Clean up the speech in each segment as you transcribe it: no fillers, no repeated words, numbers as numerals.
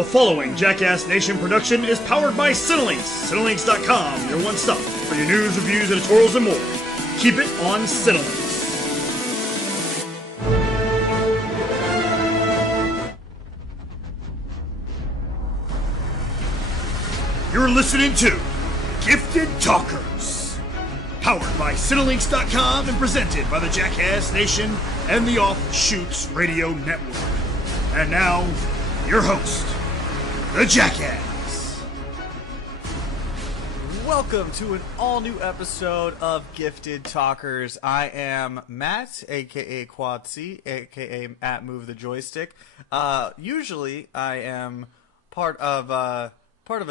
The following Jackass Nation production is powered by Cinelinx. Cinelinx.com, your one stop for your news, reviews, editorials, and more. Keep it on Cinelinx. You're listening to Gifted Talkers, powered by Cinelinx.com and presented by the Jackass Nation and the Offshoots Radio Network. And now, your host, the Jackass. Welcome to an all-new episode of Gifted Talkers. I am Matt, aka Quad C, aka at Move the Joystick. Usually, I am part of a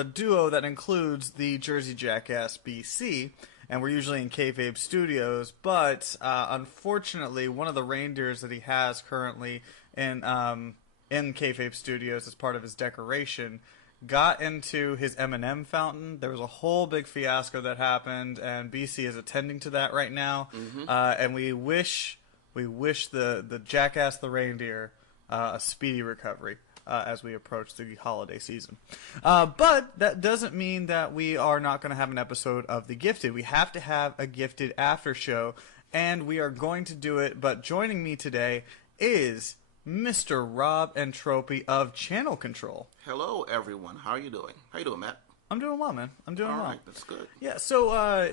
duo that includes the Jersey Jackass BC, and we're usually in Kayfabe Studios. But unfortunately, one of the reindeers that he has currently in Kayfabe Studios as part of his decoration got into his M&M fountain. There was a whole big fiasco that happened, and BC is attending to that right now. And we wish the Jackass the reindeer a speedy recovery as we approach the holiday season. But that doesn't mean that we are not going to have an episode of The Gifted. We have to have a Gifted after show, and we are going to do it. But joining me today is Mr. Rob Ntropi of Channel Control. Hello, everyone. How are you doing? How you doing, Matt? I'm doing well, man. I'm doing well. All right, that's good. Yeah, so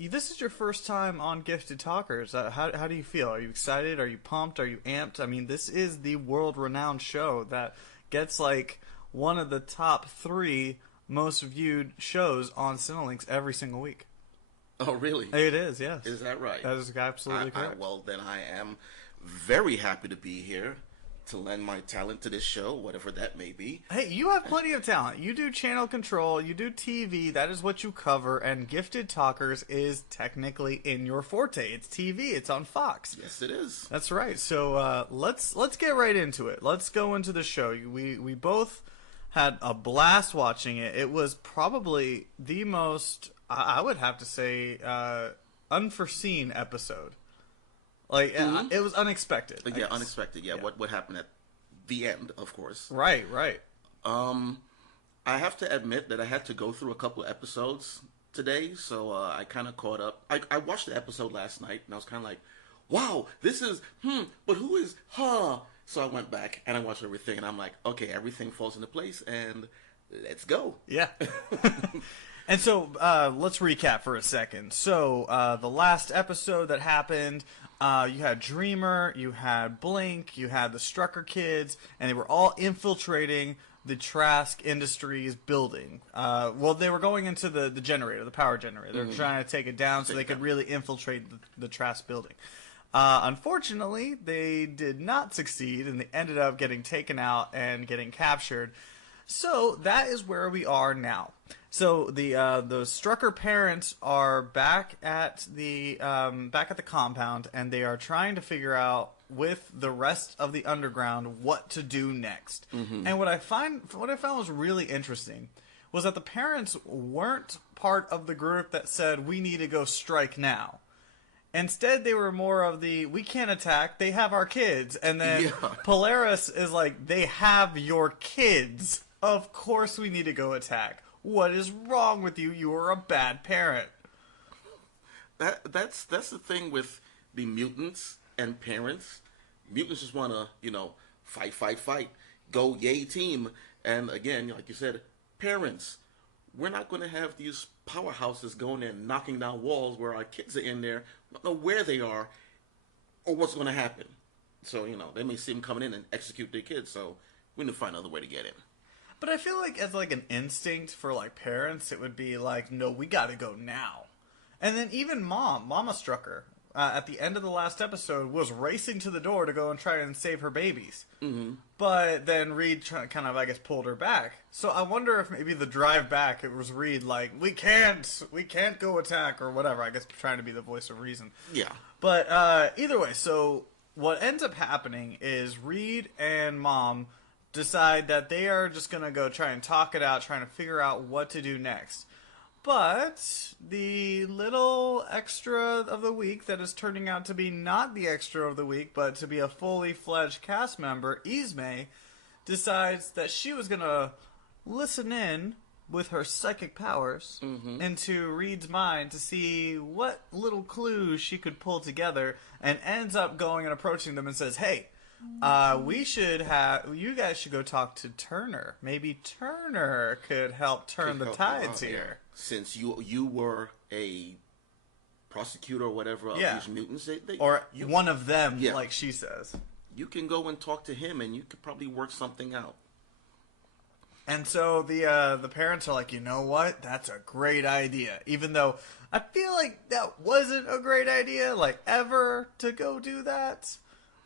this is your first time on Gifted Talkers. How do you feel? Are you excited? Are you pumped? Are you amped? I mean, this is the world-renowned show that gets, like, one of the top 3 most viewed shows on Cinelinx every single week. Oh, really? It is, yes. Is that right? That is absolutely correct. Well, then I am very happy to be here to lend my talent to this show, whatever that may be. Hey, you have plenty of talent. You do channel control, you do TV, that is what you cover, and Gifted Talkers is technically in your forte. It's TV, it's on Fox. Yes, it is. That's right. So let's get right into it. Let's go into the show. We both had a blast watching it. It was probably the most, I would have to say, unforeseen episode. Like, it was unexpected. Yeah, unexpected. Yeah, yeah. What happened at the end, of course. Right. I have to admit that I had to go through a couple of episodes today, so I kind of caught up. I watched the episode last night, and I was kind of like, wow, this is, but who is, So I went back, and I watched everything, and I'm like, okay, everything falls into place, and let's go. Yeah. And so, let's recap for a second. So, the last episode that happened, you had Dreamer, you had Blink, you had the Strucker kids, and they were all infiltrating the Trask Industries building. Well, they were going into the generator, the power generator. They were trying to take it down so they could really infiltrate the Trask building. Unfortunately, they did not succeed, and they ended up getting taken out and getting captured. So that is where we are now. So the Strucker parents are back at the compound, and they are trying to figure out with the rest of the underground what to do next. And what I found was really interesting was that the parents weren't part of the group that said we need to go strike now. Instead, they were more of the, we can't attack, they have our kids. And then Polaris is like, they have your kids. Of course we need to go attack. What is wrong with you? You are a bad parent. That's the thing with the mutants and parents. Mutants just want to, fight. Go yay team. And again, like you said, parents, we're not going to have these powerhouses going in knocking down walls where our kids are in there. We don't know where they are or what's going to happen. So, they may see them coming in and execute their kids. So we need to find another way to get in. But I feel like as like an instinct for like parents, it would be like, no, we got to go now. And then even Mama Strucker, at the end of the last episode, was racing to the door to go and try and save her babies. But then Reed kind of, I guess, pulled her back. So I wonder if maybe the drive back, it was Reed like, we can't go attack or whatever. I guess trying to be the voice of reason. Yeah. But either way, so what ends up happening is Reed and Mom decide that they are just going to go try and talk it out, trying to figure out what to do next. But the little extra of the week that is turning out to be not the extra of the week, but to be a fully fledged cast member, Ismay, decides that she was going to listen in with her psychic powers into Reed's mind to see what little clues she could pull together, and ends up going and approaching them and says, hey, you guys should go talk to Turner. Maybe Turner could help turn the tides here. Since you were a prosecutor or whatever of these mutants. One of them, like she says. You can go and talk to him, and you could probably work something out. And so the parents are like, you know what? That's a great idea. Even though I feel like that wasn't a great idea, like, ever to go do that.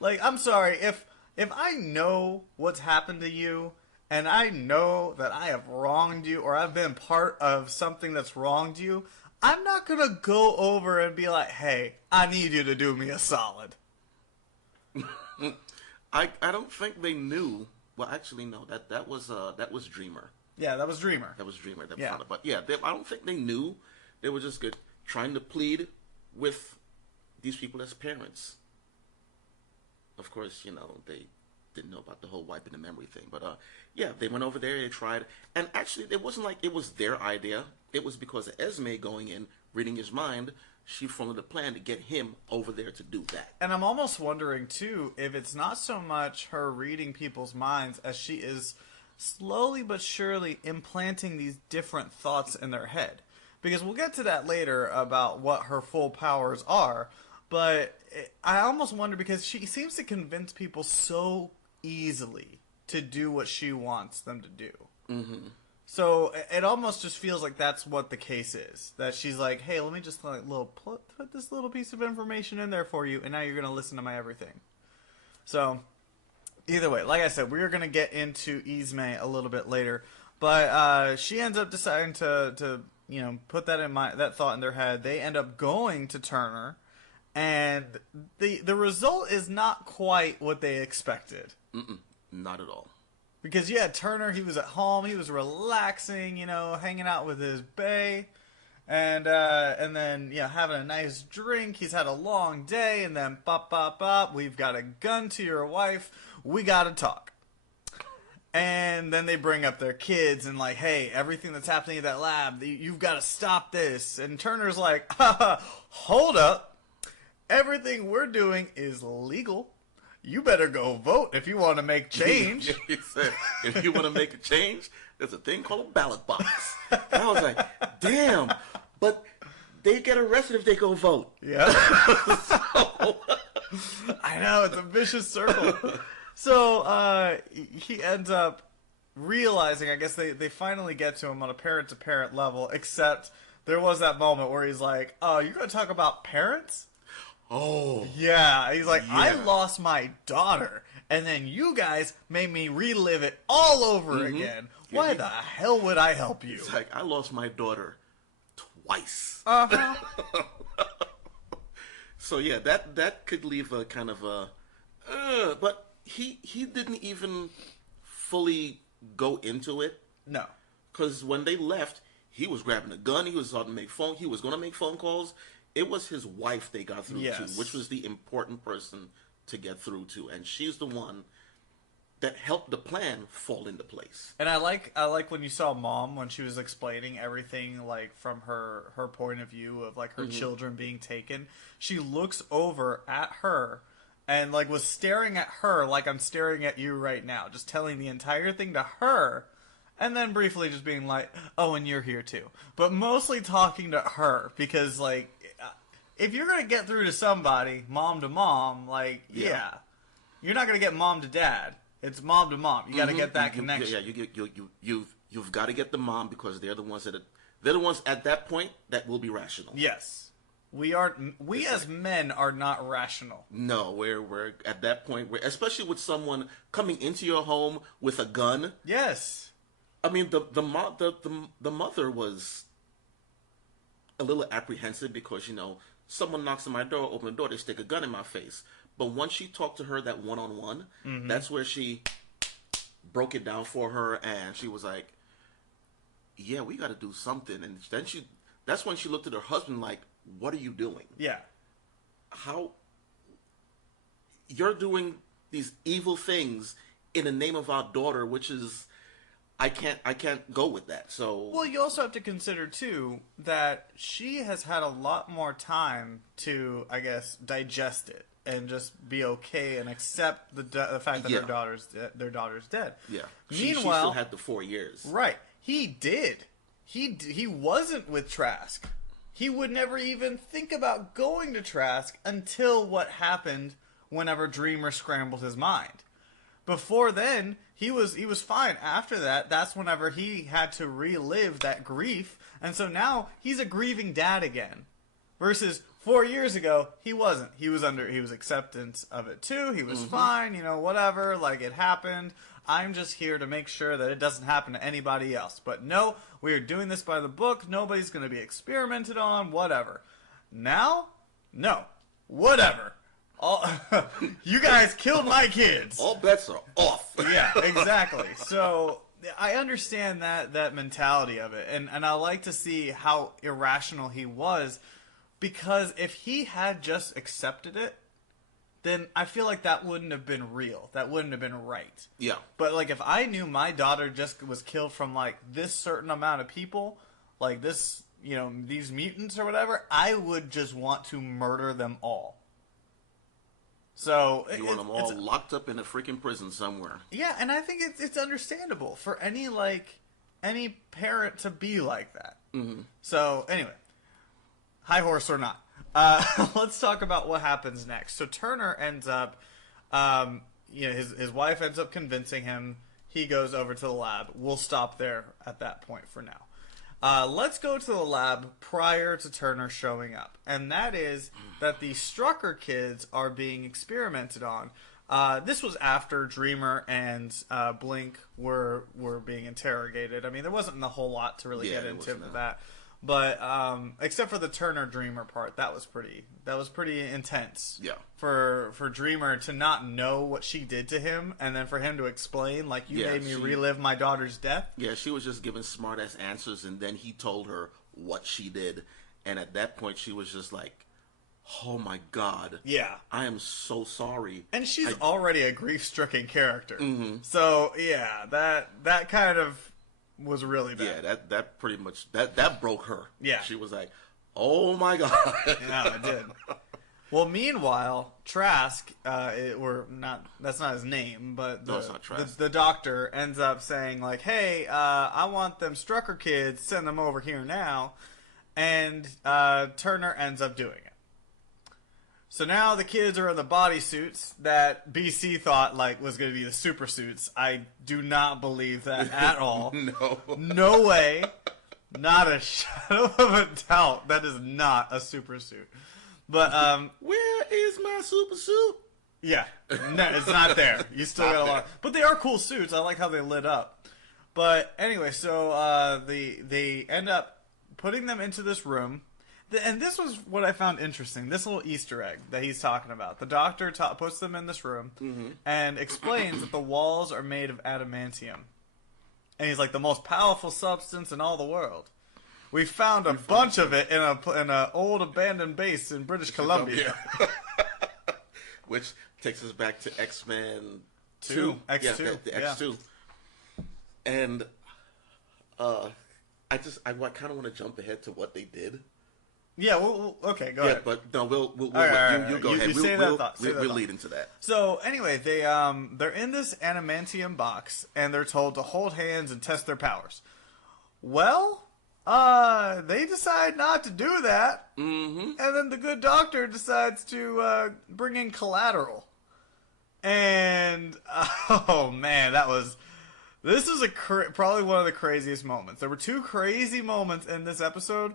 Like, I'm sorry, if I know what's happened to you, and I know that I have wronged you, or I've been part of something that's wronged you, I'm not going to go over and be like, hey, I need you to do me a solid. I don't think they knew. Well, actually, no. That was Dreamer. Yeah, that was Dreamer. But yeah, I don't think they knew. They were just good, trying to plead with these people as parents. Of course, they didn't know about the whole wiping the memory thing. But yeah, they went over there. They tried, and actually, it wasn't like it was their idea. It was because of Esme going in, reading his mind. She formulated a plan to get him over there to do that. And I'm almost wondering, too, if it's not so much her reading people's minds as she is slowly but surely implanting these different thoughts in their head. Because we'll get to that later about what her full powers are. But I almost wonder, because she seems to convince people so easily to do what she wants them to do. Mm-hmm. So it almost just feels like that's what the case is. That she's like, hey, let me just put this little piece of information in there for you, and now you're going to listen to my everything. So either way, like I said, we're going to get into Esme a little bit later. But she ends up deciding to put that thought in their head. They end up going to Turner, and the result is not quite what they expected. Not at all. Because, Turner, he was at home, he was relaxing, hanging out with his bae, and then, having a nice drink. He's had a long day, and then, bop, we've got a gun to your wife, we gotta talk. And then they bring up their kids, and like, hey, everything that's happening at that lab, you've got to stop this. And Turner's like, hold up, everything we're doing is legal. You better go vote if you want to make change. He said, if you want to make a change, there's a thing called a ballot box. And I was like, damn, but they get arrested if they go vote. Yeah. I know, it's a vicious circle. So he ends up realizing, I guess they finally get to him on a parent-to-parent level, except there was that moment where he's like, oh, you're going to talk about parents? Oh. Yeah, he's like, I lost my daughter, and then you guys made me relive it all over again. Why the hell would I help you? It's like, I lost my daughter twice. Uh-huh. So yeah, that could leave a kind of a... but he didn't even fully go into it. No. Because when they left, he was grabbing a gun, he was going to make phone calls. It was his wife they got through to, which was the important person to get through to, and she's the one that helped the plan fall into place. And I like when you saw Mom when she was explaining everything, like from her point of view of like her children being taken. She looks over at her and like was staring at her like I'm staring at you right now, just telling the entire thing to her. And then briefly just being like, oh, and you're here too. But mostly talking to her because, like, if you're going to get through to somebody, mom to mom, like, you're not going to get mom to dad. It's mom to mom. You got to get that connection. You've got to get the mom because they're the ones at that point that will be rational. Yes. We as men are not rational. No, we're at that point where, especially with someone coming into your home with a gun. Yes. I mean, the mother was a little apprehensive because, someone knocks on my door, open the door, they stick a gun in my face. But once she talked to her that one-on-one, that's where she broke it down for her, and she was like, yeah, we got to do something. And then that's when she looked at her husband like, what are you doing? Yeah. How you're doing these evil things in the name of our daughter, which is I can't go with that. So well, you also have to consider too that she has had a lot more time to, I guess, digest it and just be okay and accept the fact that their daughter's dead. Yeah. Meanwhile, she still had the 4 years. Right. He did. He wasn't with Trask. He would never even think about going to Trask until what happened whenever Dreamer scrambled his mind. Before then, he was fine. After that, that's whenever he had to relive that grief. And so now he's a grieving dad again. Versus 4 years ago, he wasn't. He was acceptance of it too. He was fine, whatever, like it happened. I'm just here to make sure that it doesn't happen to anybody else. But no, we are doing this by the book. Nobody's going to be experimented on, whatever. Now, no, whatever. You guys killed my kids. All bets are off. Yeah, exactly. So I understand that mentality of it, and I like to see how irrational he was, because if he had just accepted it, then I feel like that wouldn't have been real. That wouldn't have been right. Yeah. But like if I knew my daughter just was killed from like this certain amount of people, like this, these mutants or whatever, I would just want to murder them all. So you want them all locked up in a freaking prison somewhere. Yeah, and I think it's understandable for any parent to be like that. Mm-hmm. So anyway, high horse or not, let's talk about what happens next. So Turner ends up, his wife ends up convincing him. He goes over to the lab. We'll stop there at that point for now. Let's go to the lab prior to Turner showing up. And that is that the Strucker kids are being experimented on. This was after Dreamer and Blink were being interrogated. I mean, there wasn't a whole lot to really get into that. But except for the Turner Dreamer part, that was pretty intense. Yeah. For Dreamer to not know what she did to him, and then for him to explain, like, you made me relive my daughter's death. Yeah, she was just giving smart ass answers, and then he told her what she did, and at that point she was just like, "Oh my God, yeah, I am so sorry." And she's already a grief-stricken character, so yeah, that kind of was really bad. Yeah, that pretty much that broke her. Yeah, she was like, "Oh my God." Yeah, it did. Well, meanwhile, Trask, that's not his name, but no, it's not Trask. The doctor ends up saying, like, hey, I want them Strucker kids, send them over here now, and Turner ends up doing it. So now the kids are in the bodysuits that BC thought, like, was going to be the super suits. I do not believe that at all. No. No way. Not a shadow of a doubt. That is not a super suit. But where is my super suit? Yeah, no, it's not there. You still got a lot, but they are cool suits. I like how they lit up. But anyway, so they end up putting them into this room, and this was what I found interesting. This little Easter egg that he's talking about. The doctor puts them in this room and explains that the walls are made of adamantium, and he's like, the most powerful substance in all the world. We found a bunch of it in a old abandoned base in British Columbia. Which takes us back to X-Men 2. X2. Yeah, the X2. And I kind of want to jump ahead to what they did. Yeah, okay, go ahead. But no, we'll you go ahead. We'll lead into that. So anyway, they're in this adamantium box, and they're told to hold hands and test their powers. Well, they decide not to do that, and then the good doctor decides to bring in collateral, and oh man, this is probably one of the craziest moments. There were two crazy moments in this episode.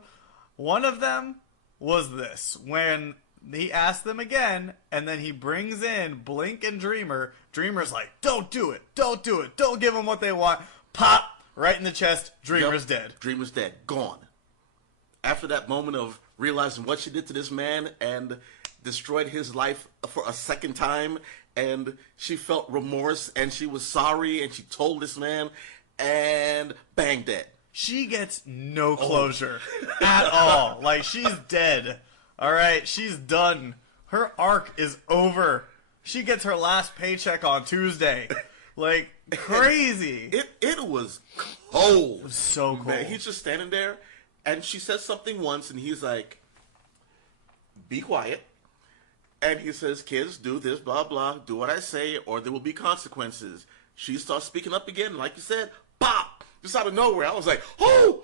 One of them was this, when he asked them again, and then he brings in Blink and Dreamer. Dreamer's like, don't do it, don't give them what they want. Pop! Right in the chest, Dreamer's dead. Dreamer's dead. Gone. After that moment of realizing what she did to this man and destroyed his life for a second time, and she felt remorse, and she was sorry, and she told this man, and bang, dead. She gets no closure at all. Like, she's dead. All right? She's done. Her arc is over. She gets her last paycheck on Tuesday. Like, crazy. It was cold. It was so cold. Man, he's just standing there, and she says something once, and he's like, be quiet. And he says, kids, do this, blah, blah, do what I say, or there will be consequences. She starts speaking up again, like you said, pop! Just out of nowhere. I was like, oh!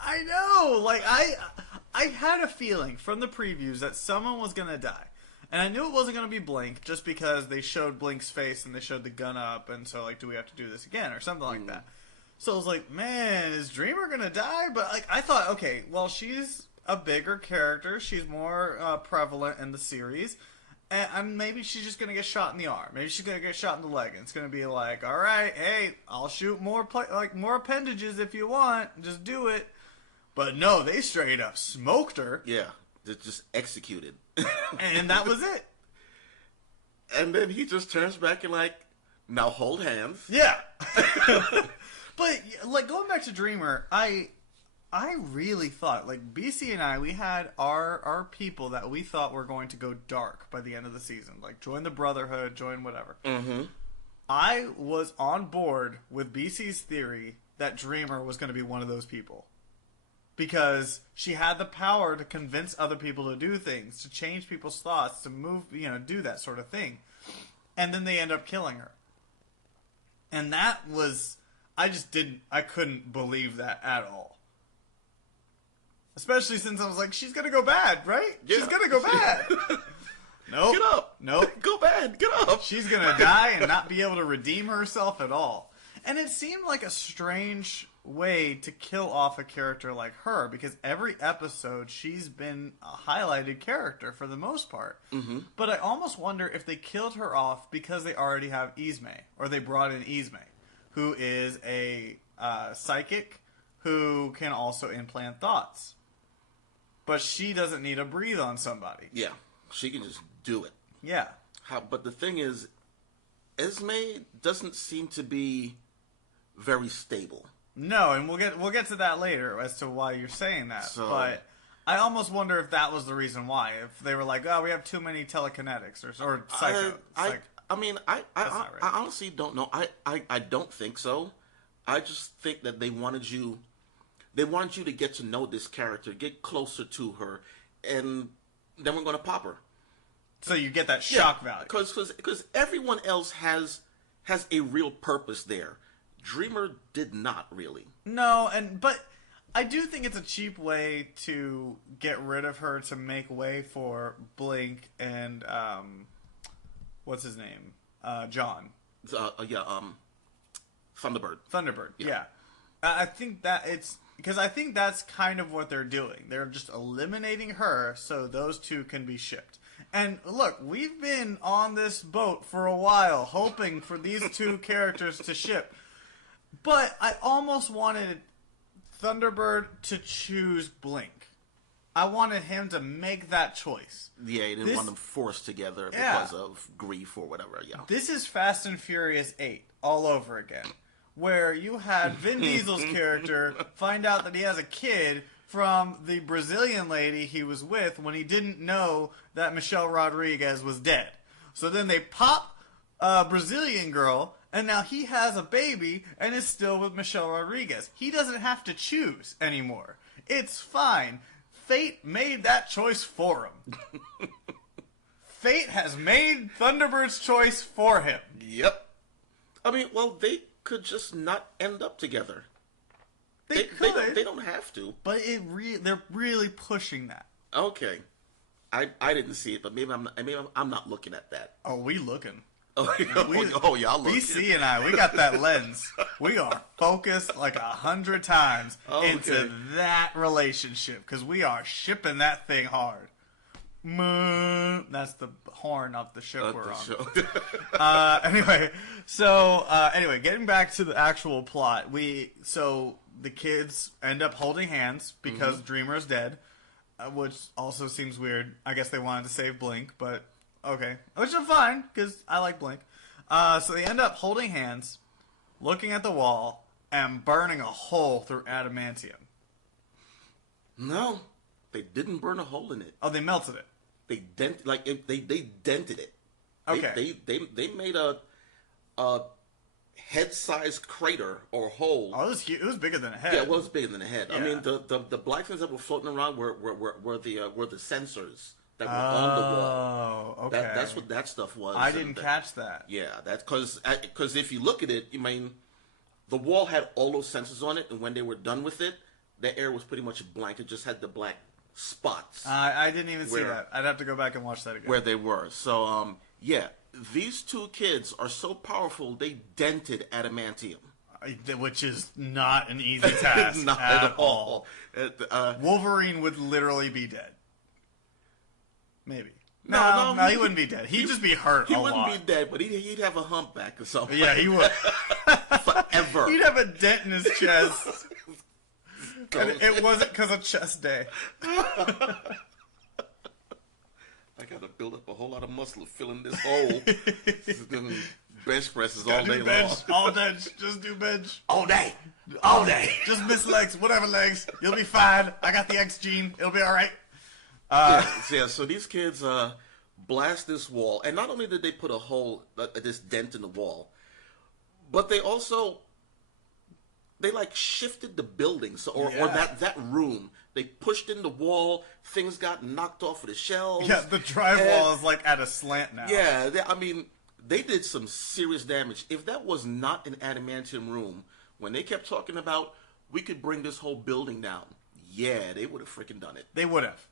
I know! Like, I had a feeling from the previews that someone was going to die. And I knew it wasn't going to be Blink, just because they showed Blink's face and they showed the gun up, and so, like, do we have to do this again, or something like that. So I was like, man, is Dreamer going to die? But, like, I thought, okay, well, she's a bigger character. She's more prevalent in the series. And maybe she's just going to get shot in the arm. Maybe she's going to get shot in the leg. And it's going to be like, all right, hey, I'll shoot more more appendages if you want. Just do it. But no, they straight up smoked her. Yeah, just executed. And that was it. And then he just turns back and like, now hold hands. Yeah. But, like, going back to Dreamer, I really thought, like, BC and I, we had our people that we thought were going to go dark by the end of the season. Like, join the Brotherhood, join whatever. Mm-hmm. I was on board with BC's theory that Dreamer was going to be one of those people. Because she had the power to convince other people to do things, to change people's thoughts, to move, do that sort of thing. And then they end up killing her. And that was... I couldn't believe that at all. Especially since I was like, she's gonna go bad, right? Yeah. She's gonna go bad. Nope. Get up. Nope. Go bad. Get up. She's gonna die and not be able to redeem herself at all. And it seemed like a strange way to kill off a character like her, because every episode she's been a highlighted character for the most part. Mm-hmm. But I almost wonder if they killed her off because they already have Ismay, or they brought in Ismay, who is a psychic who can also implant thoughts. But she doesn't need to breathe on somebody. Yeah, she can just do it. Yeah. But the thing is, Esme doesn't seem to be very stable. No, and we'll get to that later as to why you're saying that. So, but I almost wonder if that was the reason why. If they were like, oh, we have too many telekinetics or psycho. I honestly don't know. I don't think so. I just think that they wanted you to get to know this character, get closer to her, and then we're going to pop her. So you get that shock value. Because everyone else has a real purpose there. Dreamer did not really. No, but I do think it's a cheap way to get rid of her to make way for Blink and what's his name? John. Thunderbird. Thunderbird. Yeah. I think that I think that's kind of what they're doing. They're just eliminating her so those two can be shipped. And look, we've been on this boat for a while, hoping for these two characters to ship. But I almost wanted Thunderbird to choose Blink. I wanted him to make that choice. Yeah, he didn't want them forced together because of grief or whatever. Yeah. This is Fast and Furious 8 all over again, where you had Vin Diesel's character find out that he has a kid from the Brazilian lady he was with when he didn't know that Michelle Rodriguez was dead. So then they pop a Brazilian girl, and now he has a baby and is still with Michelle Rodriguez. He doesn't have to choose anymore. It's fine. Fate made that choice for him. Fate has made Thunderbird's choice for him. Yep. I mean, well, they could just not end up together. They could. They don't have to. But they're really pushing that. Okay. I didn't see it, but maybe I'm not looking at that. Oh, we looking. Y'all looking. BC and I, we got that lens. We are focused like 100 times into that relationship because we are shipping that thing hard. That's the horn of the ship we're on. Anyway, getting back to the actual plot, the kids end up holding hands because Dreamer's dead, which also seems weird. I guess they wanted to save Blink, but okay, which is fine because I like Blink. So they end up holding hands, looking at the wall, and burning a hole through adamantium. No, they didn't burn a hole in it. Oh, they melted it. They dented it. Okay. They made a head-sized crater or hole. Oh, it was bigger than a head. Yeah, well, it's bigger than a head. Yeah. I mean, the black things that were floating around were the sensors that were on the wall. Oh, okay. That's what that stuff was. I didn't catch that. Yeah, that's because if you look at it, you mean the wall had all those sensors on it, and when they were done with it, the air was pretty much blank. It just had the black spots. I didn't even see that. I'd have to go back and watch that again. Where they were. So, yeah, these two kids are so powerful they dented adamantium. Which is not an easy task Not at all. all. Wolverine would literally be dead. Maybe. No, he wouldn't be dead. He'd just be hurt He a lot. wouldn't be dead, but he'd have a humpback or something. Yeah, he would. Forever. He'd have a dent in his chest. And it wasn't because of chest day. I gotta build up a whole lot of muscle to fill in this hole. Bench presses all day long. All day. Just do bench. All day. All day. Just miss legs. Whatever legs. You'll be fine. I got the X gene. It'll be all right. So these kids blast this wall. And not only did they put a hole, this dent in the wall, but they also... They shifted the building, or that room. They pushed in the wall. Things got knocked off of the shelves. Yeah, the drywall is at a slant now. Yeah, they did some serious damage. If that was not an adamantium room, when they kept talking about we could bring this whole building down, yeah, they would have freaking done it. They would have.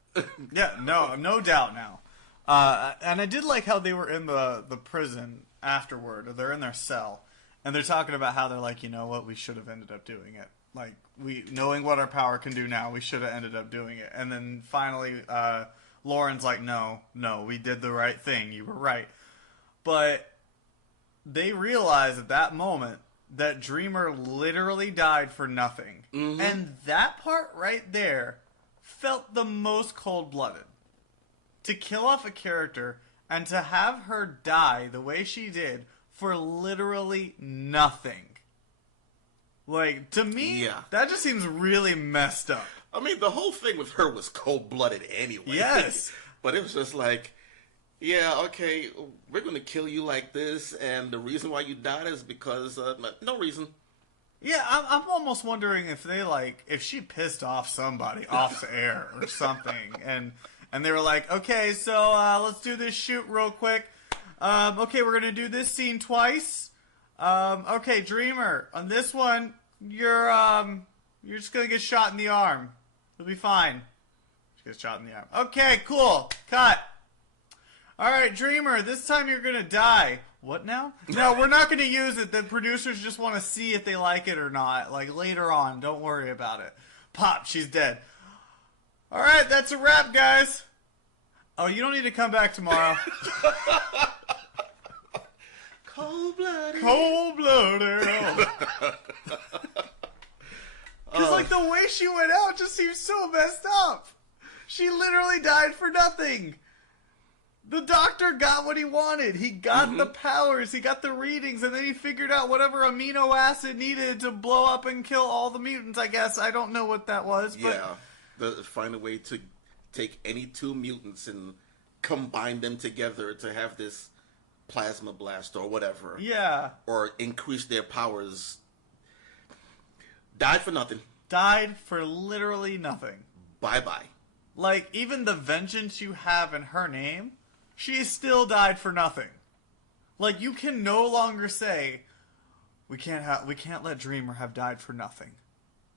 Yeah, no doubt now. And I did like how they were in the prison afterward, or they're in their cell. And they're talking about how they're like, you know what, we should have ended up doing it. Knowing what our power can do now, we should have ended up doing it. And then finally, Lauren's like, no, we did the right thing. You were right. But they realize at that moment that Dreamer literally died for nothing. Mm-hmm. And that part right there felt the most cold-blooded. To kill off a character and to have her die the way she did for literally nothing. To me, that just seems really messed up. I mean, the whole thing with her was cold-blooded anyway. Yes. But it was just yeah, okay, we're going to kill you like this, and the reason why you died is because, no reason. Yeah, I'm almost wondering if if she pissed off somebody off the air or something, and they were like, okay, so let's do this shoot real quick. Okay, we're gonna do this scene twice. Okay, Dreamer, on this one, you're just gonna get shot in the arm. You'll be fine. She gets shot in the arm. Okay, cool. Cut. Alright, Dreamer, this time you're gonna die. What now? No, we're not gonna use it. The producers just want to see if they like it or not. Later on. Don't worry about it. Pop, she's dead. Alright, that's a wrap, guys. Oh, you don't need to come back tomorrow. Cold-blooded. Cold-blooded. Because, the way she went out just seems so messed up. She literally died for nothing. The doctor got what he wanted. He got the powers. He got the readings. And then he figured out whatever amino acid needed to blow up and kill all the mutants, I guess. I don't know what that was. But... Yeah. Find a way to take any two mutants and combine them together to have this plasma blast or whatever. Yeah. Or increase their powers. Died for nothing. Died for literally nothing. Bye-bye. Even the vengeance you have in her name, she still died for nothing. You can no longer say, we can't let Dreamer have died for nothing.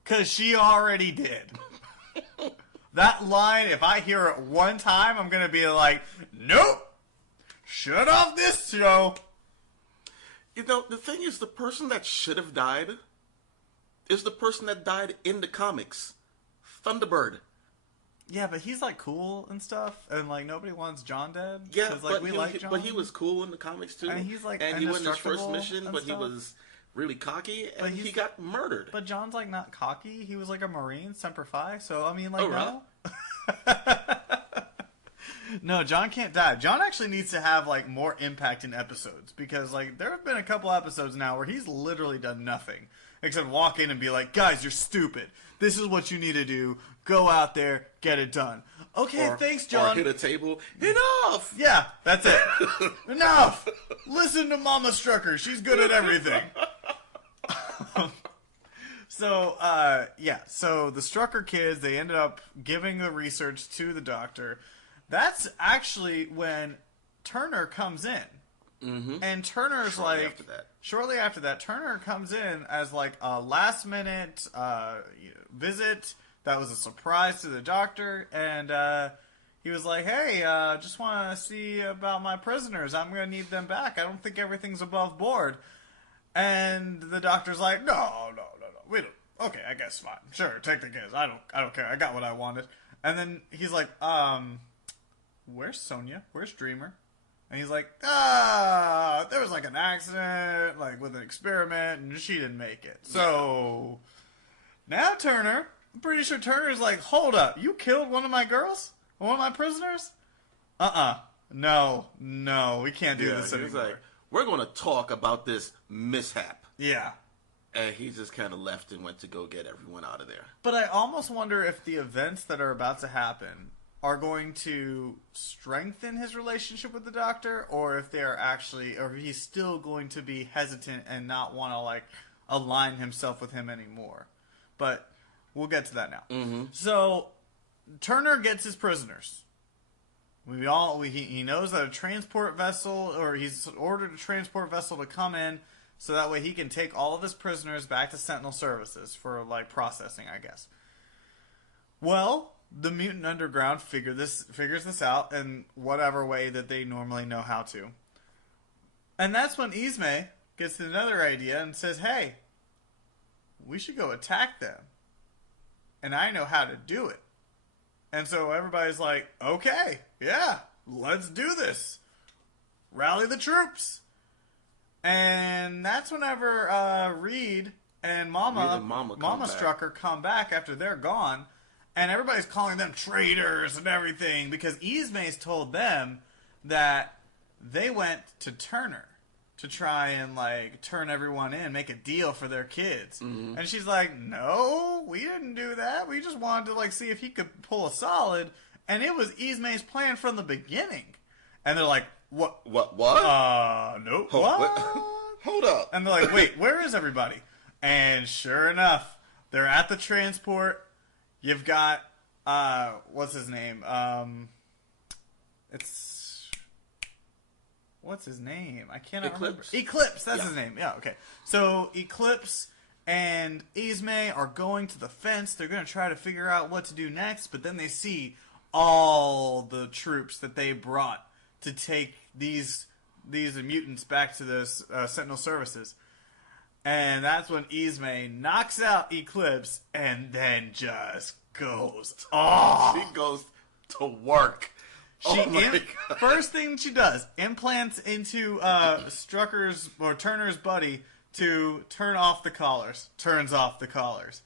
'Cause she already did. That line, if I hear it one time, I'm gonna be like, nope! Shut off this show! The thing is, the person that should have died is the person that died in the comics. Thunderbird. Yeah, but he's cool and stuff, and nobody wants John dead. Yeah, but we like John. But he was cool in the comics too. And he's and he went in his first mission, but he was really cocky, and he got murdered. But John's not cocky. He was a Marine, Semper Fi. So I mean, no. No, John can't die. John actually needs to have more impact in episodes because there have been a couple episodes now where he's literally done nothing except walk in and be like, guys, you're stupid. This is what you need to do. Go out there, get it done. Okay, thanks, John. Or hit a table. Enough! Yeah, that's it. Enough! Listen to Mama Strucker. She's good at everything. So the Strucker kids, they ended up giving the research to the doctor. That's actually when Turner comes in. Mm-hmm. And Turner's shortly after that, Turner comes in as like a last minute visit that was a surprise to the doctor. And he was like, hey, just want to see about my prisoners. I'm going to need them back. I don't think everything's above board. And the doctor's like, no. We don't. Okay, I guess fine. Sure, take the kids. I don't care. I got what I wanted. And then he's like, where's Sonia? Where's Dreamer? And he's like, there was like an accident, like with an experiment, and she didn't make it. So now Turner, I'm pretty sure Turner's like, hold up, you killed one of my girls? One of my prisoners? No, we can't do this anymore. He's like, we're going to talk about this mishap. Yeah. And he just kind of left and went to go get everyone out of there. But I almost wonder if the events that are about to happen are going to strengthen his relationship with the doctor, or if they are actually, or if he's still going to be hesitant and not want to like align himself with him anymore. But we'll get to that now. Mm-hmm. So Turner gets his prisoners. He knows that a transport vessel, or he's ordered a transport vessel to come in, so that way he can take all of his prisoners back to Sentinel Services for like processing, I guess. Well, the Mutant Underground figures this out in whatever way that they normally know how to. And that's when Ismay gets another idea and says, hey, we should go attack them. And I know how to do it. And so everybody's like, okay, yeah, let's do this. Rally the troops. And that's whenever Reed and Mama Strucker come back after they're gone. And everybody's calling them traitors and everything because Ismay's told them that they went to Turner to try and like turn everyone in, make a deal for their kids. Mm-hmm. And she's like, no, we didn't do that. We just wanted to like see if he could pull a solid. And it was Ismay's plan from the beginning. And they're like, What? No. Hold up. And they're like, wait, where is everybody? And sure enough, they're at the transport. You've got, what's his name? What's his name? I cannot remember. Eclipse, that's his name. Yeah, okay. So Eclipse and Ismay are going to the fence. They're going to try to figure out what to do next, but then they see all the troops that they brought to take these mutants back to the Sentinel Services. And that's when Ismay knocks out Eclipse and then just goes off. She goes to work. First thing she does, implants into Strucker's or Turner's buddy to turn off the collars. Turns off the collars.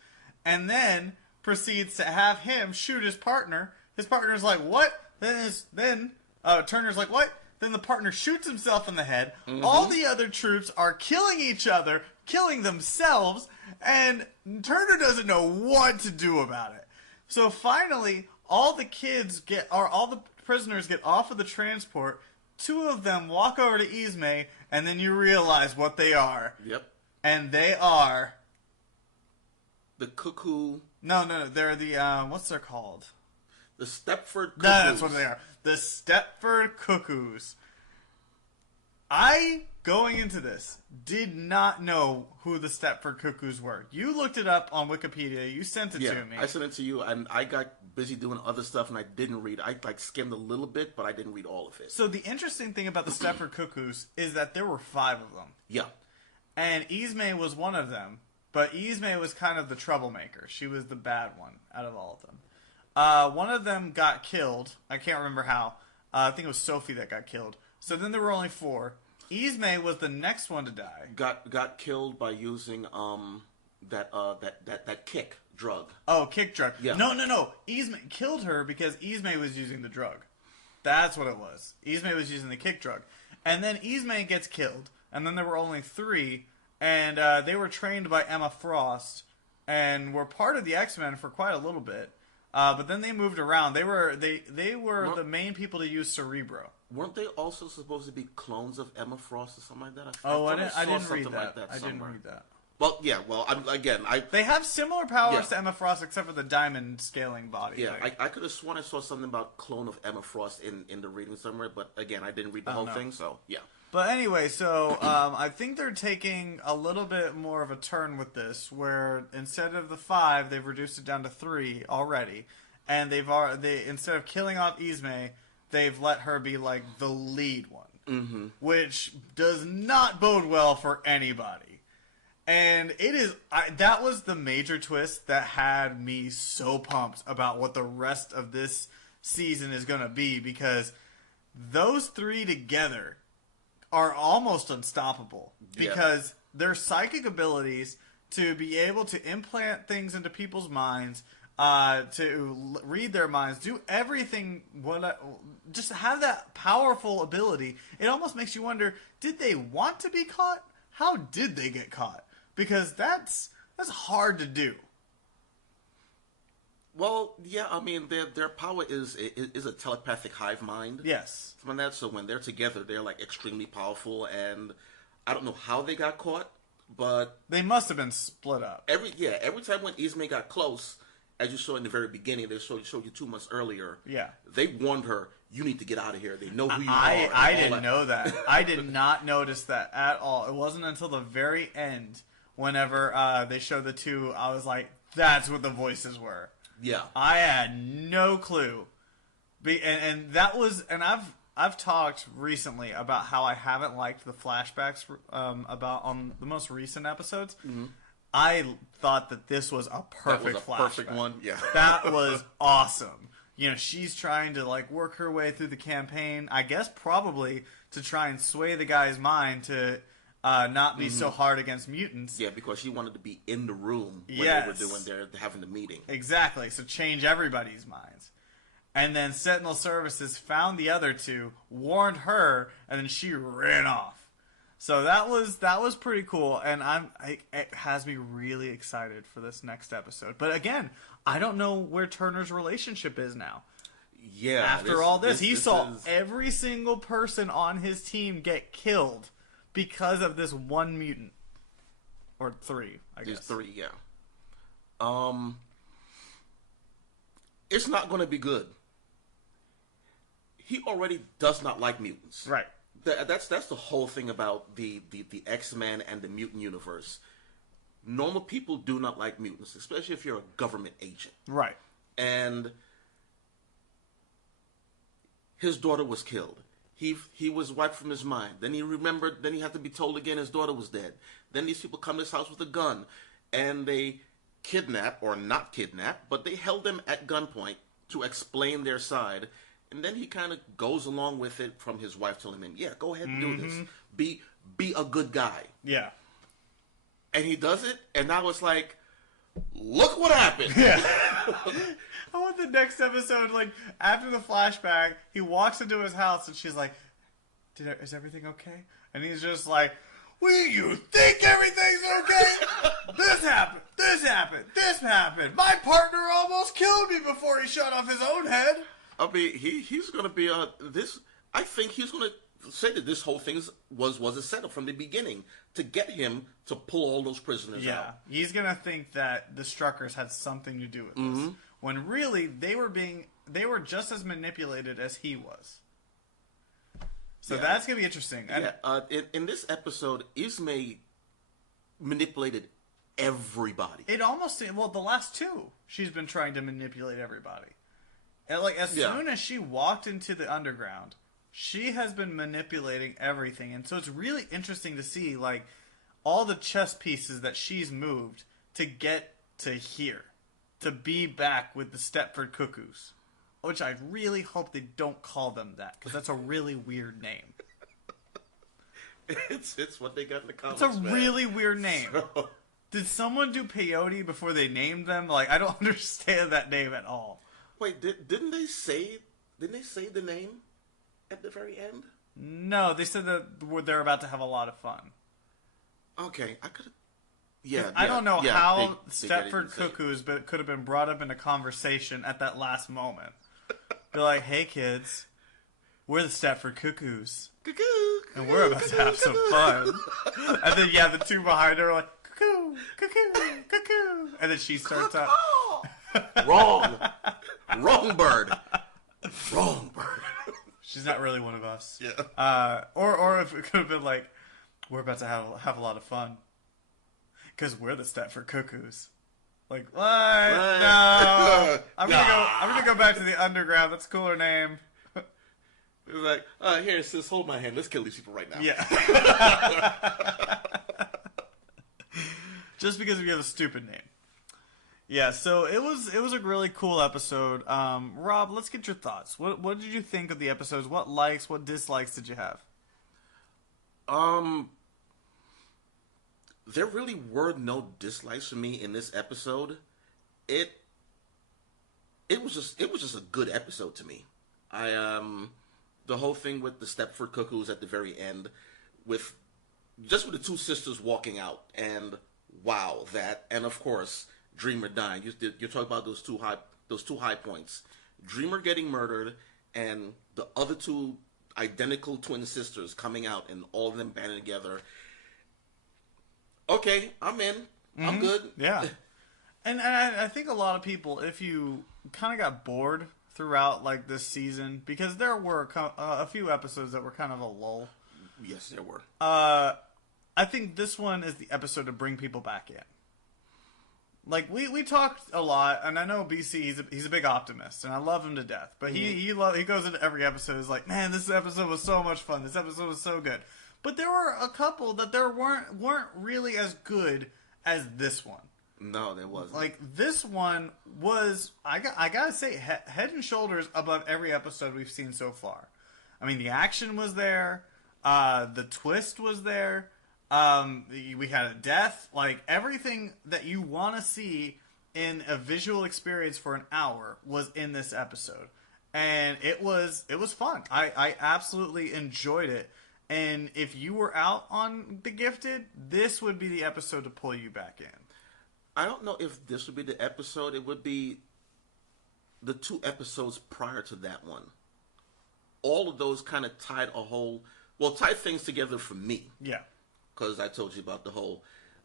And then proceeds to have him shoot his partner. His partner's like, what? Then Turner's like, what? Then the partner shoots himself in the head. Mm-hmm. All the other troops are killing each other, killing themselves, and Turner doesn't know what to do about it. So finally, all the prisoners get off of the transport. Two of them walk over to Ismay, and then you realize what they are. Yep. And they are the cuckoo. No, they're the what's they're called? The Stepford Cuckoos. That's what they are. The Stepford Cuckoos. I, going into this, did not know who the Stepford Cuckoos were. You looked it up on Wikipedia. You sent it to me. I sent it to you, and I got busy doing other stuff, and I didn't read. I skimmed a little bit, but I didn't read all of it. So the interesting thing about the Stepford Cuckoos is that there were 5 of them. Yeah. And Ismay was one of them, but Ismay was kind of the troublemaker. She was the bad one out of all of them. One of them got killed. I can't remember how. I think it was Sophie that got killed. So then there were only 4. Ismay was the next one to die. Got killed by using that kick drug. Oh, kick drug. Yeah. No. Ismay killed her because Ismay was using the drug. That's what it was. Ismay was using the kick drug. And then Ismay gets killed. And then there were only 3. And they were trained by Emma Frost. And were part of the X-Men for quite a little bit. But then they moved around. They were the main people to use Cerebro. Weren't they also supposed to be clones of Emma Frost or something like that? I didn't read that. I didn't read that. Well, yeah. Well, they have similar powers to Emma Frost, except for the diamond scaling body. Yeah, I could have sworn I saw something about clone of Emma Frost in the reading somewhere, but again, I didn't read the whole thing, so yeah. But anyway, so I think they're taking a little bit more of a turn with this, where instead of the 5, they've reduced it down to 3 already, and they instead of killing off Izme, they've let her be like the lead one, which does not bode well for anybody. And that was the major twist that had me so pumped about what the rest of this season is going to be, because those 3 together are almost unstoppable, because their psychic abilities to be able to implant things into people's minds, to read their minds, do everything, just have that powerful ability. It almost makes you wonder, did they want to be caught? How did they get caught? Because that's hard to do. Well, yeah, I mean, their power is a telepathic hive mind. Yes. From that, so when they're together, they're like extremely powerful, and I don't know how they got caught, but they must have been split up. Every time when Izme got close, as you saw in the very beginning, they showed you 2 months earlier. Yeah. They warned her, you need to get out of here. They know who you are. I didn't know that. I did not notice that at all. It wasn't until the very end, whenever they showed the 2, I was like, that's what the voices were. Yeah. I had no clue. And that was, and I've talked recently about how I haven't liked the flashbacks about on the most recent episodes. Mm-hmm. I thought that this was a perfect flashback. Perfect one. Yeah. That was awesome. You know, she's trying to like work her way through the campaign, I guess probably to try and sway the guy's mind to not be so hard against mutants. Yeah, because she wanted to be in the room when they were having the meeting. Exactly. So change everybody's minds. And then Sentinel Services found the other 2, warned her, and then she ran off. So that was pretty cool, and it has me really excited for this next episode. But again, I don't know where Turner's relationship is now. Yeah. After all this, he saw every single person on his team get killed because of this one mutant. Or 3, I guess. There's 3, yeah. It's not going to be good. He already does not like mutants. Right. That's the whole thing about the X-Men and the mutant universe. Normal people do not like mutants, especially if you're a government agent. Right. And his daughter was killed. He was wiped from his mind. Then he remembered. Then he had to be told again his daughter was dead. Then these people come to his house with a gun, and they kidnap, or not kidnap, but they held him at gunpoint to explain their side. And then he kind of goes along with it from his wife telling him, yeah, go ahead and do this. Be a good guy. Yeah. And he does it, and now it's like, look what happened. Yeah. I want the next episode, like, after the flashback, he walks into his house, and she's like, is everything okay? And he's just like, well, you think everything's okay? This happened, this happened, this happened. My partner almost killed me before he shot off his own head. I mean, he's going to be this. I think he's going to say that this whole thing was a setup from the beginning to get him to pull all those prisoners out. Yeah, he's going to think that the Struckers had something to do with this, when really they were just as manipulated as he was. So that's going to be interesting. In this episode, Izme manipulated everybody. It almost the last 2, she's been trying to manipulate everybody. And like as soon as she walked into the underground, she has been manipulating everything, and so it's really interesting to see like all the chess pieces that she's moved to get to here, to be back with the Stepford Cuckoos, which I really hope they don't call them that, because that's a really weird name. It's what they got in the comics. It's a really weird name. So... Did someone do peyote before they named them? Like, I don't understand that name at all. Wait, didn't they say the name at the very end? No, they said that they're about to have a lot of fun. Okay, Yeah, I don't know yeah, how they Stepford Cuckoos could have been brought up into conversation at that last moment. They're like, hey kids, we're the Stepford Cuckoos. Cuckoo, And we're about to have some fun. And then, the two behind her are like, cuckoo, cuckoo, cuckoo. And then she starts out. Wrong. Wrong bird. Wrong bird. She's not really one of us. Yeah. Or if it could have been like, we're about to have a lot of fun. Because we're the Stepford Cuckoos. Like, what? No. I'm gonna go back to the underground. That's a cooler name. It's like, here, sis, hold my hand. Let's kill these people right now. Yeah. Just because we have a stupid name. Yeah, so it was a really cool episode. Rob, let's get your thoughts. What did you think of the episodes? What likes, what dislikes did you have? There really were no dislikes for me in this episode. It was just a good episode to me. The whole thing with the Stepford Cuckoos at the very end, with the two sisters walking out, and wow, that, and of course Dreamer dying. You're talking about those two high points: Dreamer getting murdered, and the other two identical twin sisters coming out, and all of them banding together. Okay, I'm in. Mm-hmm. I'm good. Yeah. And I think a lot of people, if you kind of got bored throughout like this season, because there were a few episodes that were kind of a lull. Yes, there were. I think this one is the episode to bring people back in. Like we talked a lot, and I know BC he's a big optimist, and I love him to death. But he goes into every episode is like, man, this episode was so much fun. This episode was so good. But there were a couple that weren't really as good as this one. No, there wasn't. Like, this one was, I gotta say, head and shoulders above every episode we've seen so far. I mean, the action was there. The twist was there. We had a death. Like, everything that you want to see in a visual experience for an hour was in this episode. And it was fun. I absolutely enjoyed it. And if you were out on The Gifted, this would be the episode to pull you back in. I don't know if this would be the episode. It would be the two episodes prior to that one. All of those kind of tied things together for me. Yeah. Because I told you about the whole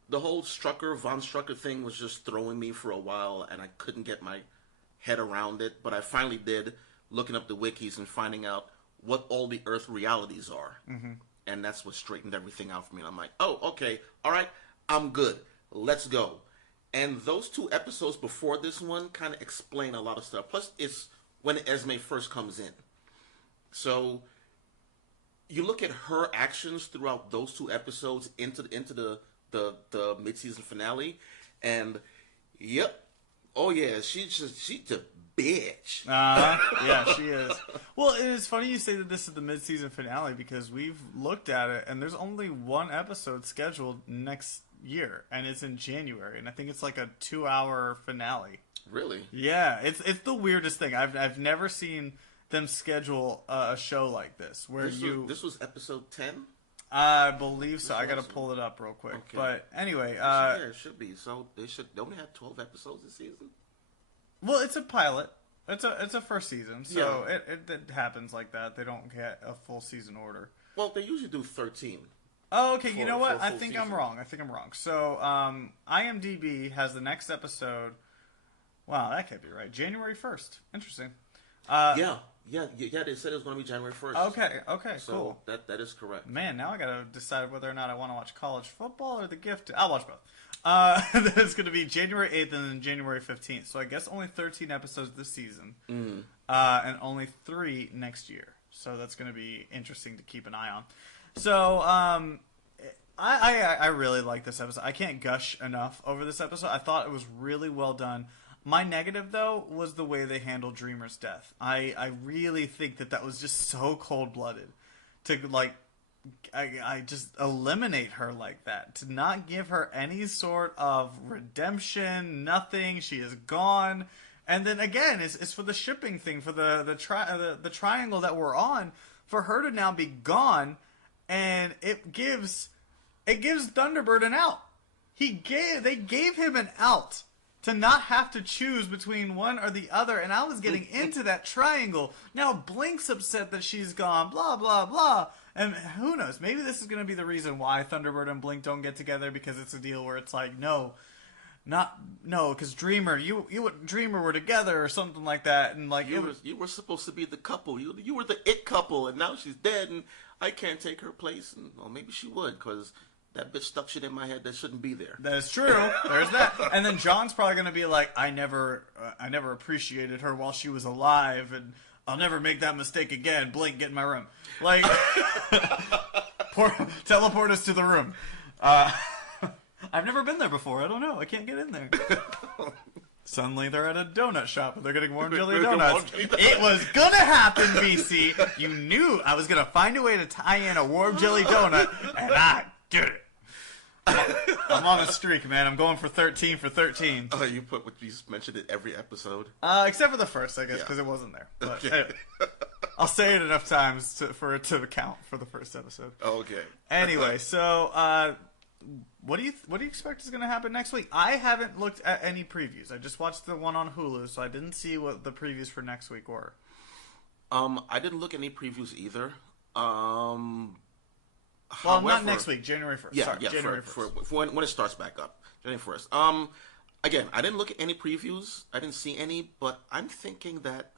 Von Strucker thing was just throwing me for a while, and I couldn't get my head around it. But I finally did, looking up the wikis and finding out what all the Earth realities are. Mm-hmm. And that's what straightened everything out for me. And I'm like, oh, okay, all right, I'm good. Let's go. And those two episodes before this one kind of explain a lot of stuff. Plus, it's when Esme first comes in. So you look at her actions throughout those two episodes into the mid-season finale, and yep, oh yeah, she's a bitch. Yeah, she is. Well, it's funny you say that this is the mid-season finale because we've looked at it, and there's only one episode scheduled next year, and it's in January, and I think it's like a 2-hour finale. Really? Yeah, it's the weirdest thing. I've never seen them schedule a show like this where this was episode 10. I believe so. I gotta pull it up real quick. Okay. But anyway, yeah, it should be. So they only have 12 episodes this season. Well, it's a pilot. It's a first season, so yeah. it happens like that. They don't get a full season order. Well, they usually do 13. Oh, okay. You know what? I think I'm wrong. So, IMDb has the next episode. Wow, that can't be right. January 1st. Interesting. Yeah. They said it was going to be January 1st. Okay, so cool. That is correct. Man, now I got to decide whether or not I want to watch college football or The Gifted. I'll watch both. It's going to be January 8th and then January 15th. So I guess only 13 episodes this season. Mm. And only 3 next year. So that's going to be interesting to keep an eye on. So, I really like this episode. I can't gush enough over this episode. I thought it was really well done. My negative, though, was the way they handled Dreamer's death. I really think that was just so cold-blooded. To, like, I just eliminate her like that. To not give her any sort of redemption, nothing. She is gone. And then, again, it's for the shipping thing, for the triangle that we're on, for her to now be gone. And it gives Thunderbird an out. They gave him an out to not have to choose between one or the other, and I was getting into that triangle. Now Blink's upset that she's gone, blah, blah, blah. And who knows, maybe this is going to be the reason why Thunderbird and Blink don't get together, because it's a deal where it's like, no, because Dreamer, you and Dreamer were together or something like that, and like you were supposed to be the couple. You were the it couple, and now she's dead, and I can't take her place. And well, maybe she would, because that bitch stuck shit in my head that shouldn't be there. That is true. There's that. And then John's probably going to be like, I never appreciated her while she was alive, and I'll never make that mistake again. Blink, get in my room. Like, teleport us to the room. I've never been there before. I don't know. I can't get in there. Suddenly they're at a donut shop and they're getting warm jelly donuts. It was gonna happen, BC. You knew I was gonna find a way to tie in a warm jelly donut, and I did it. I'm on a streak, man. I'm going for 13 for 13. Oh, you mentioned it every episode. Except for the first, I guess, because it wasn't there. But okay. Anyway, I'll say it enough times for it to count for the first episode. Okay. Anyway, so what do you expect is going to happen next week? I haven't looked at any previews. I just watched the one on Hulu, so I didn't see what the previews for next week were. I didn't look at any previews either. Well, not next week, January 1st. Yeah, Sorry, yeah, January 1st. For when it starts back up, January 1st. Again, I didn't look at any previews. I didn't see any, but I'm thinking that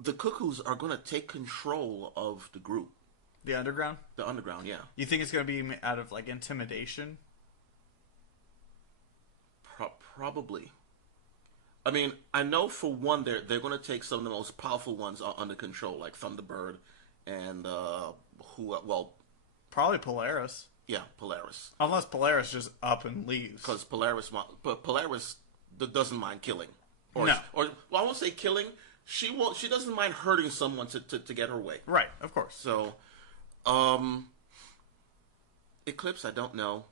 the Cuckoos are going to take control of the group. The Underground? The Underground, yeah. You think it's going to be out of, like, intimidation? Probably. I mean, I know for one, they're going to take some of the most powerful ones under control, like Thunderbird and probably Polaris. Yeah, Polaris. Unless Polaris just up and leaves. Because Polaris doesn't mind killing. Or no. Well, I won't say killing. She doesn't mind hurting someone to get her way. Right, of course. So, Eclipse, I don't know.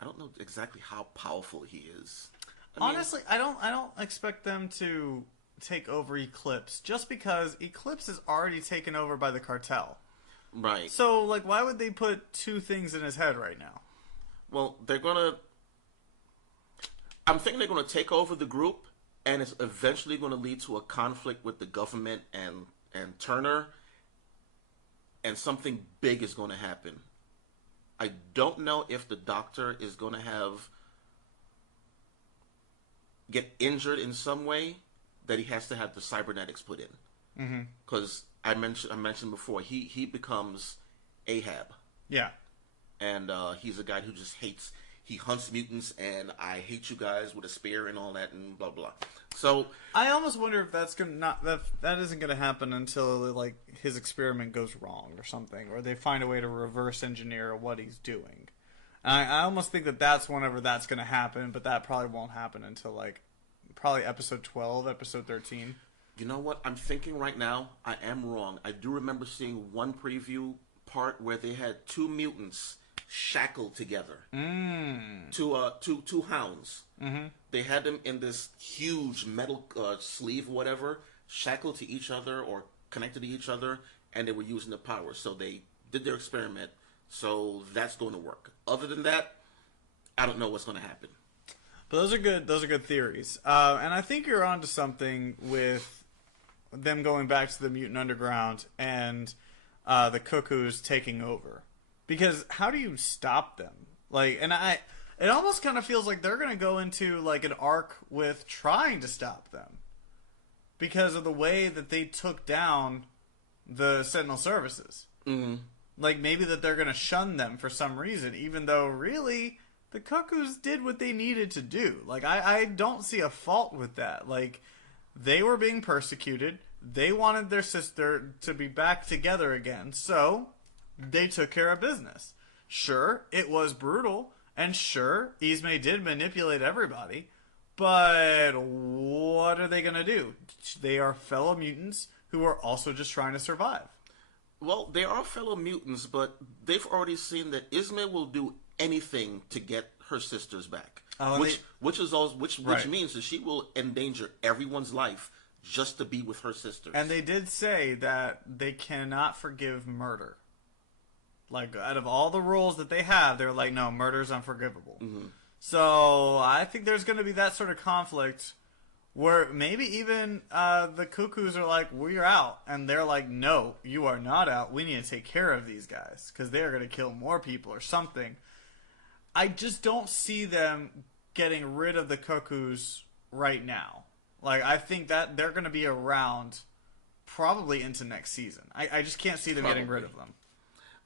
I don't know exactly how powerful he is. Honestly, I don't expect them to take over Eclipse, just because Eclipse is already taken over by the cartel. Right. So, like, why would they put two things in his head right now? Well, I'm thinking they're gonna take over the group, and it's eventually gonna lead to a conflict with the government and Turner, and something big is gonna happen. I don't know if the Doctor is gonna get injured in some way that he has to have the cybernetics put in. Because I mentioned before, he becomes Ahab. Yeah. And he's a guy who just hates. He hunts mutants, and I hate you guys with a spear and all that, and blah blah. So I almost wonder if that's that isn't gonna happen until like his experiment goes wrong or something, or they find a way to reverse engineer what he's doing. And I almost think that's whenever that's gonna happen, but that probably won't happen until like probably episode 12, episode 13. You know what? I'm thinking right now. I am wrong. I do remember seeing one preview part where they had two mutants shackled together. Two hounds. They had them in this huge metal sleeve, whatever, shackled to each other or connected to each other, and they were using the power. So they did their experiment. So that's going to work. Other than that, I don't know what's going to happen. But those are good theories. And I think you're onto something with them going back to the Mutant Underground and the Cuckoos taking over. Because how do you stop them? Like, and it almost kind of feels like they're going to go into like an arc with trying to stop them because of the way that they took down the Sentinel services. Like maybe that they're going to shun them for some reason, even though really the Cuckoos did what they needed to do. Like I don't see a fault with that. Like they were being persecuted. They wanted their sister to be back together again. So they took care of business. Sure, it was brutal, and sure, Ismay did manipulate everybody, but what are they going to do? They are fellow mutants who are also just trying to survive. Well, they are fellow mutants, but they've already seen that Ismay will do anything to get her sisters back. Which means that she will endanger everyone's life just to be with her sisters. And they did say that they cannot forgive murder. Like, out of all the rules that they have, they're like, no, murder's unforgivable. Mm-hmm. So I think there's going to be that sort of conflict where maybe even the Cuckoos are like, we're out. And they're like, no, you are not out. We need to take care of these guys because they're going to kill more people or something. I just don't see them getting rid of the Cuckoos right now. Like, I think that they're going to be around probably into next season. I just can't see them getting rid of them.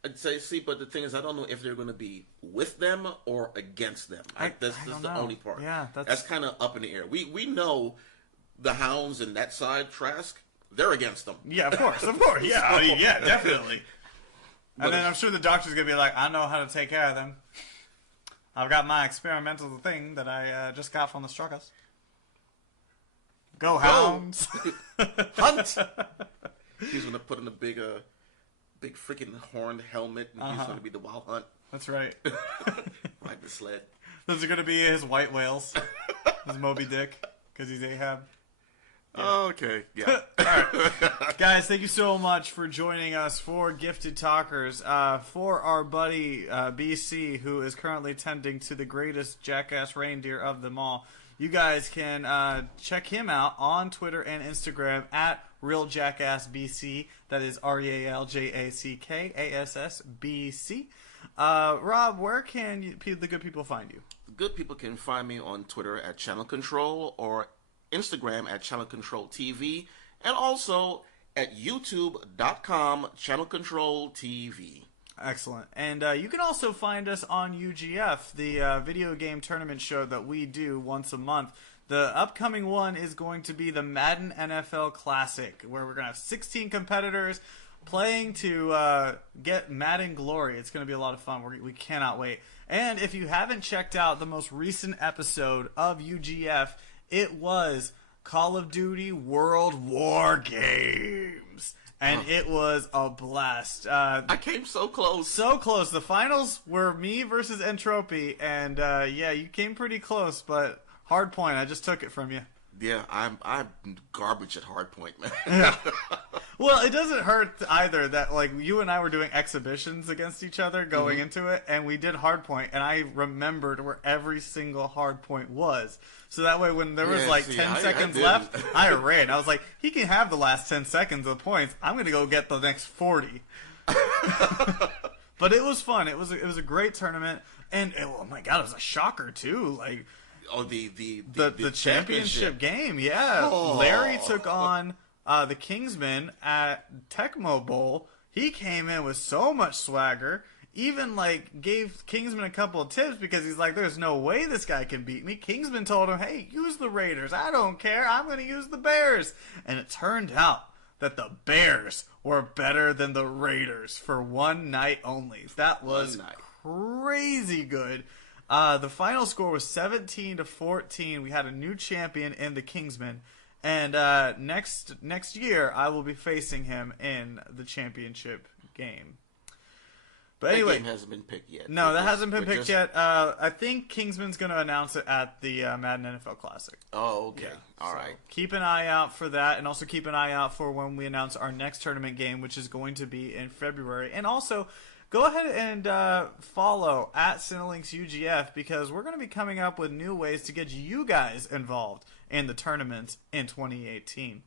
I'd say, but the thing is, I don't know if they're going to be with them or against them. That's the only part. Yeah, that's kind of up in the air. We know the Hounds and that side, Trask, they're against them. Yeah, of course. Yeah, I mean, yeah, definitely. And then I'm sure the Doctor's going to be like, I know how to take care of them. I've got my experimental thing that I just got from the Struckers. Go, Hounds! Hunt! He's going to put in a big freaking horned helmet, and he's going to be the Wild Hunt. That's right. Ride the sled. Those are going to be his white whales. His Moby Dick, because he's Ahab. Yeah. Okay, yeah. All right. Guys, thank you so much for joining us for Gifted Talkers. For our buddy BC, who is currently tending to the greatest jackass reindeer of them all, you guys can check him out on Twitter and Instagram at RealJackassBC. That is RealJackassBC. Rob, where can the good people find you? The good people can find me on Twitter at Channel Control or Instagram at Channel Control TV, and also at youtube.com Channel Control TV. Excellent. And you can also find us on UGF, the video game tournament show that we do once a month. The upcoming one is going to be the Madden NFL Classic, where we're going to have 16 competitors playing to get Madden glory. It's going to be a lot of fun. We cannot wait. And if you haven't checked out the most recent episode of UGF, it was Call of Duty World War Games. And it was a blast. I came so close. So close. The finals were me versus Ntropi. And yeah, you came pretty close, but hard point. I just took it from you. Yeah, I'm garbage at hardpoint, man. Yeah. Well, it doesn't hurt either that like you and I were doing exhibitions against each other going into it, and we did hardpoint, and I remembered where every single hardpoint was. So that way, when there was 10 seconds left, I ran. I was like, he can have the last 10 seconds of the points. I'm going to go get the next 40. But it was fun. It was a great tournament, and oh my god, it was a shocker too. Like. Oh, the championship game, yeah. Oh. Larry took on the Kingsman at Tecmo Bowl. He came in with so much swagger, even like gave Kingsman a couple of tips because he's like, there's no way this guy can beat me. Kingsman told him, hey, use the Raiders. I don't care. I'm going to use the Bears. And it turned out that the Bears were better than the Raiders for one night only. That was crazy good. The final score was 17-14. We had a new champion in the Kingsman, and next year I will be facing him in the championship game. But anyway, that game hasn't been picked yet. No, that hasn't been picked yet. I think Kingsman's going to announce it at the Madden NFL Classic. Oh, okay. Yeah, all right. Keep an eye out for that, and also keep an eye out for when we announce our next tournament game, which is going to be in February, and also. Go ahead and follow at Cinelinx UGF because we're going to be coming up with new ways to get you guys involved in the tournament in 2018.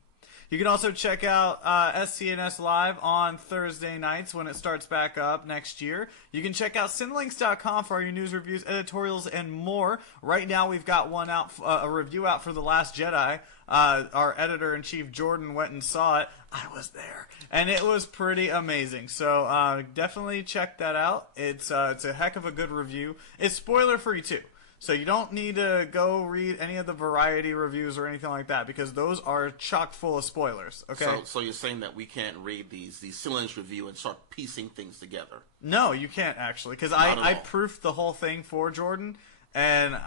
You can also check out SCNS Live on Thursday nights when it starts back up next year. You can check out Cinelinx.com for all your news, reviews, editorials, and more. Right now we've got one out, a review out for The Last Jedi. Our editor-in-chief Jordan went and saw it. I was there, and it was pretty amazing. So definitely check that out. It's a heck of a good review. It's spoiler-free too. So you don't need to go read any of the variety reviews or anything like that because those are chock full of spoilers. Okay. So you're saying that we can't read these Cinelinx review and start piecing things together? No, you can't actually because I proofed the whole thing for Jordan, and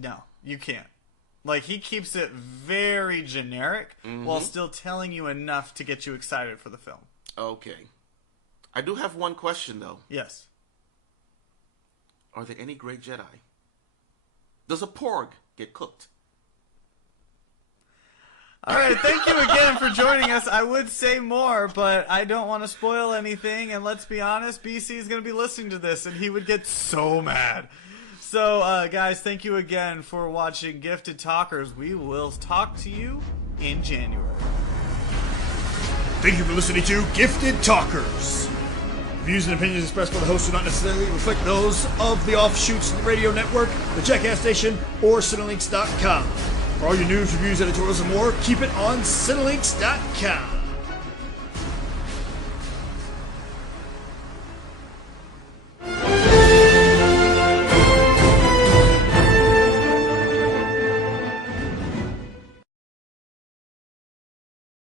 no, you can't. Like he keeps it very generic while still telling you enough to get you excited for the film. Okay. I do have one question though. Yes. Are there any great Jedi? Does a porg get cooked? All right, thank you again for joining us. I would say more, but I don't want to spoil anything. And let's be honest, BC is going to be listening to this, and he would get so mad. So, guys, thank you again for watching Gifted Talkers. We will talk to you in January. Thank you for listening to Gifted Talkers. Views and opinions expressed by the host do not necessarily reflect those of the Offshoots Radio Network, the Jackass Station, or Cinelinks.com. For all your news, reviews, editorials, and more, keep it on Cinelinks.com.